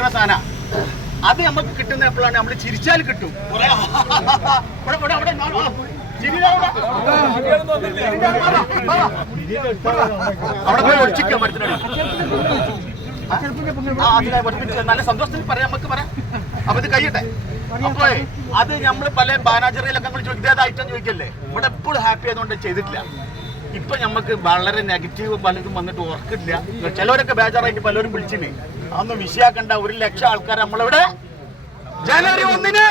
കൊടുക്കുന്ന സാധനം. അത് നമുക്ക് കിട്ടുന്ന എപ്പോഴാണ് നമ്മൾ ചിരിച്ചാൽ കിട്ടും. അവിടെ പോയി ഒളിച്ചിരിക്കാൻ മരത്തിനോട് നല്ല സന്തോഷത്തിൽ പറയാം, നമുക്ക് പറയാം. അപ്പൊ ഇത് കഴിയട്ടെ. അപ്പൊ അത് നമ്മള് പല ബാനാചറിയിലൊക്കെ നമ്മൾ ചോദിക്കാതായിട്ടും ചോദിക്കല്ലേ. ഇവിടെ എപ്പോഴും ഹാപ്പി ആയതുകൊണ്ട് ചെയ്തിട്ടില്ല. ഇപ്പൊ നമുക്ക് വളരെ നെഗറ്റീവ് പലതും വന്നിട്ട് ഓർക്കില്ല. ചിലവരൊക്കെ ബേജാറായിട്ട് പലരും വിളിച്ചിന്. അതൊന്നും വിഷയാക്കണ്ട. 1 ലക്ഷം ആൾക്കാർ നമ്മളിവിടെ ജനുവരി 1-ന്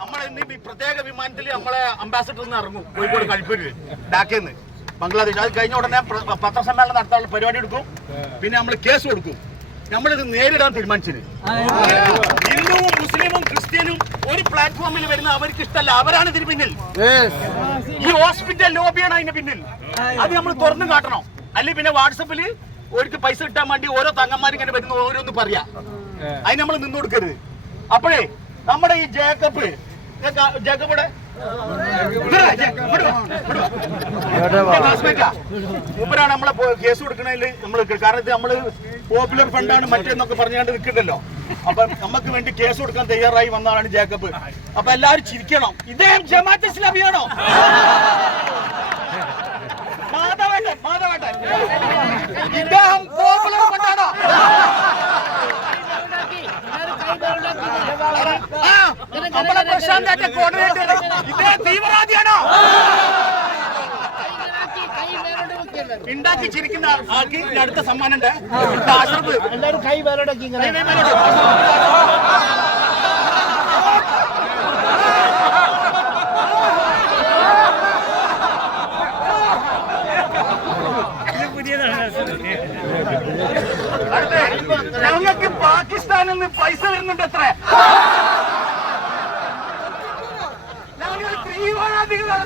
നമ്മളെ പ്രത്യേക വിമാനത്തിൽ നമ്മളെ അംബാസഡറിൽ നിന്ന് ഇറങ്ങും. കോഴിക്കോട് കഴിപ്പൂര് ഡാക്കയിൽ നിന്ന് ബംഗ്ലാദേശ്. അത് കഴിഞ്ഞ ഉടനെ പത്രസമ്മേളനം നടത്താനുള്ള പരിപാടി എടുക്കും. പിന്നെ നമ്മൾ കേസ് കൊടുക്കും. നമ്മളിത് നേരിടാൻ തീരുമാനിച്ചത്. ഹിന്ദുവും മുസ്ലിമും ക്രിസ്ത്യനും ഒരു പ്ലാറ്റ്ഫോമിൽ വരുന്ന അവർക്ക് ഇഷ്ടമല്ല. അവരാണ് ഇതിന് പിന്നിൽ. ഈ ഹോസ്പിറ്റൽ ലോബിയാണ് അതിന്റെ പിന്നിൽ. അത് നമ്മൾ തുറന്നു കാട്ടണം. അല്ലെങ്കിൽ പിന്നെ വാട്സപ്പില് അവർക്ക് പൈസ കിട്ടാൻ വേണ്ടി ഓരോ തങ്ങന്മാരും ഇങ്ങനെ വരുന്ന ഓരോന്ന് പറയാ. അതിന് നമ്മൾ നിന്ന് കൊടുക്കരുത്. അപ്പോഴേ നമ്മുടെ ഈ ജേക്കബ് ജേക്കബിടെ മൂപ്പരാണ് നമ്മളെ കേസ് കൊടുക്കണതിൽ നമ്മൾ. കാരണം ഇത് നമ്മള് പോപ്പുലർ ഫണ്ടാണ് മറ്റേന്നൊക്കെ പറഞ്ഞാണ്ട് നിൽക്കണ്ടല്ലോ. അപ്പൊ നമുക്ക് വേണ്ടി കേസ് കൊടുക്കാൻ തയ്യാറായി വന്നതാണ് ജേക്കബ്. അപ്പൊ എല്ലാവരും ചിരിക്കണം. ഇദ്ദേഹം ജമാഅത്ത് ഇസ്ലാമിയാണോ? മാധവേട്ടൻ ഇദ്ദേഹം പോപ്പുലർ ഫണ്ടാണോ? നമ്മളെ പ്രശാന്ത് കോർഡിനേറ്റർ ഇദ്ദേഹം തീവ്രവാദിയാണോ? ഉണ്ടാക്കി ചിരിക്കുന്ന ആൾക്ക് അടുത്ത സമ്മാനം ഉണ്ട്. എല്ലാവരും കൈ വേലടക്കി ഞങ്ങൾക്ക് പാകിസ്ഥാനിൽ നിന്ന് പൈസ വരുന്നുണ്ട്. എത്ര തീവ്രവാദികളാണ്?